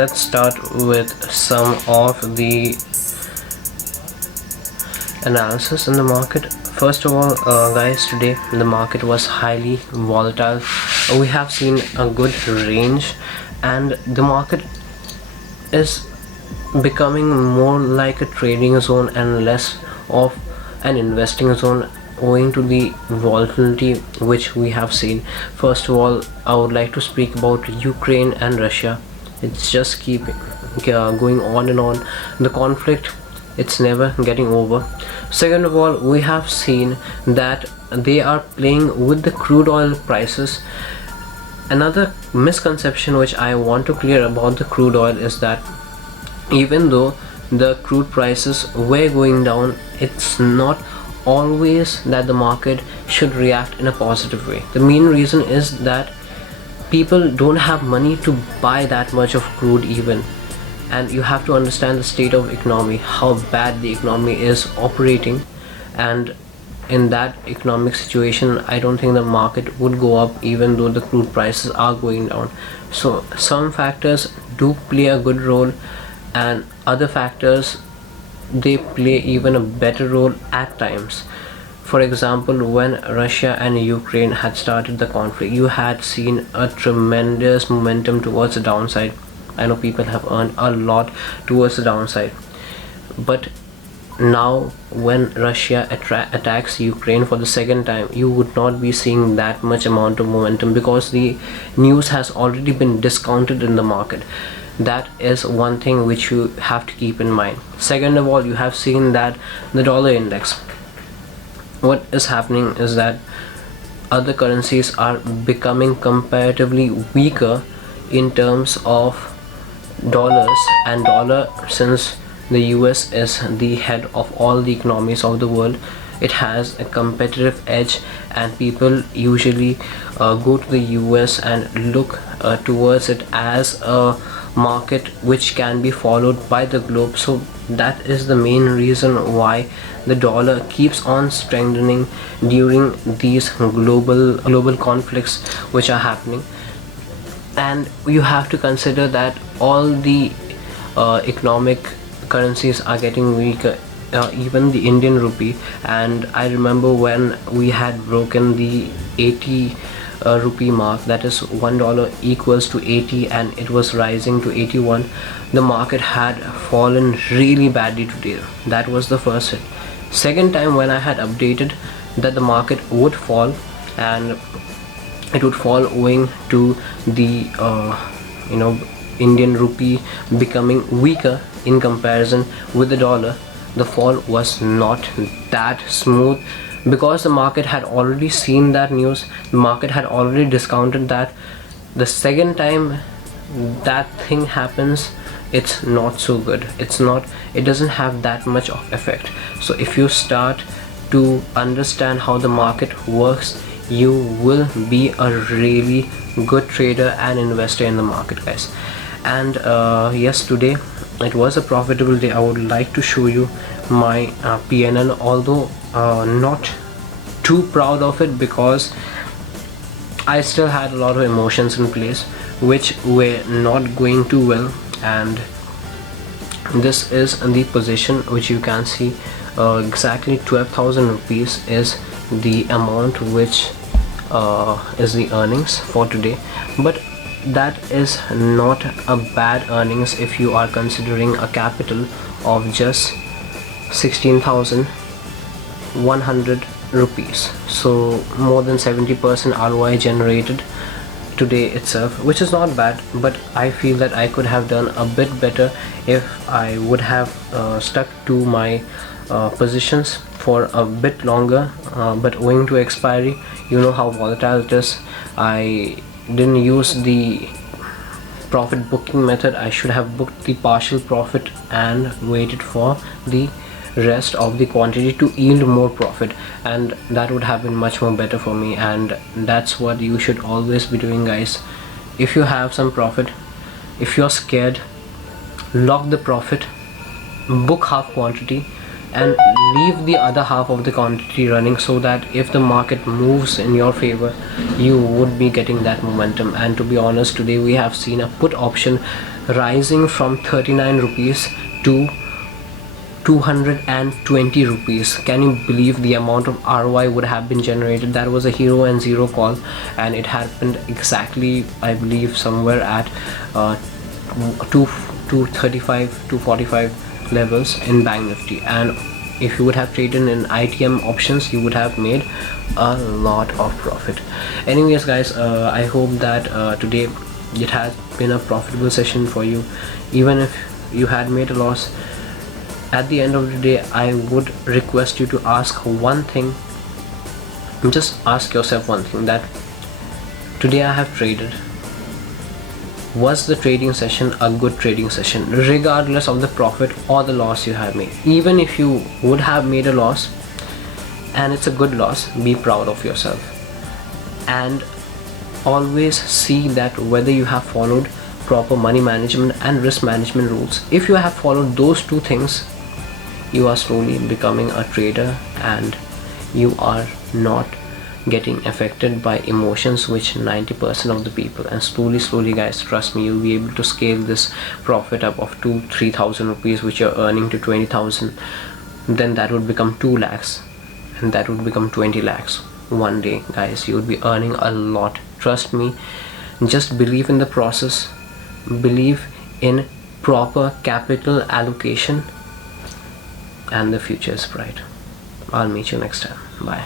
let's start with some of the analysis in the market. First of all, guys, today the market was highly volatile. We have seen a good range, and the market is becoming more like a trading zone and less of an investing zone, owing to the volatility which we have seen. First of all, I would like to speak about Ukraine and Russia. It's just keep going on and on. The conflict, it's never getting over. Second of all, we have seen that they are playing with the crude oil prices. Another misconception which I want to clear about the crude oil is that even though the crude prices were going down, it's not always that the market should react in a positive way. The main reason is that people don't have money to buy that much of crude even, and you have to understand the state of economy, how bad the economy is operating, and in that economic situation I don't think the market would go up even though the crude prices are going down. So some factors do play a good role, and other factors, they play even a better role at times. For example, when Russia and Ukraine had started the conflict, you had seen a tremendous momentum towards the downside. I know people have earned a lot towards the downside, but now when Russia attacks Ukraine for the second time, you would not be seeing that much amount of momentum because the news has already been discounted in the market. That is one thing which you have to keep in mind. Second of all, you have seen that the dollar index, what is happening is that other currencies are becoming comparatively weaker in terms of dollars, and dollar, since the US is the head of all the economies of the world, it has a competitive edge, and people usually go to the US and look towards it as a market which can be followed by the globe. So that is the main reason why the dollar keeps on strengthening during these global conflicts which are happening. And you have to consider that all the economic currencies are getting weaker, even the Indian rupee. And I remember when we had broken the 80 rupee mark, that is $1 equals to 80, and it was rising to 81. The market had fallen really badly today. That was the first hit. Second time, when I had updated that the market would fall, and it would fall owing to the Indian rupee becoming weaker in comparison with the dollar, the fall was not that smooth, because the market had already seen that news. The market had already discounted that. The second time that thing happens, it's not so good. It doesn't have that much of effect. So if you start to understand how the market works, you will be a really good trader and investor in the market, guys. And yes, today it was a profitable day. I would like to show you my PNL, although not too proud of it, because I still had a lot of emotions in place which were not going too well. And this is the position which you can see. Exactly 12,000 rupees is the amount which is the earnings for today. But that is not a bad earnings if you are considering a capital of just 16,100 rupees. So more than 70% ROI generated today itself, which is not bad. But I feel that I could have done a bit better if I would have stuck to my positions for a bit longer, but owing to expiry, you know how volatile it is, I didn't use the profit booking method. I should have booked the partial profit and waited for the rest of the quantity to yield more profit, and that would have been much more better for me. And that's what you should always be doing, guys. If you have some profit, if you're scared, lock the profit, book half quantity, and leave the other half of the quantity running, so that if the market moves in your favor, you would be getting that momentum. And to be honest, today we have seen a put option rising from 39 rupees to 220 rupees. Can you believe the amount of ROI would have been generated? That was a hero and zero call, and it happened exactly, I believe, somewhere at 235 245 levels in Bank Nifty. And if you would have traded in ITM options, you would have made a lot of profit. Anyways guys, I hope that today it has been a profitable session for you. Even if you had made a loss, at the end of the day, I would request you to ask one thing. Just ask yourself one thing, that today I have traded. Was the trading session a good trading session, regardless of the profit or the loss you have made? Even if you would have made a loss and it's a good loss, be proud of yourself, and always see that whether you have followed proper money management and risk management rules. If you have followed those two things, you are slowly becoming a trader, and you are not getting affected by emotions, which 90% of the people. And slowly guys, trust me, you'll be able to scale this profit up of 2-3,000 rupees which you're earning to 20,000. Then that would become 2 lakhs, and that would become 20 lakhs. One day guys, you would be earning a lot. Trust me, just believe in the process, believe in proper capital allocation, and the future is bright. I'll meet you next time. Bye.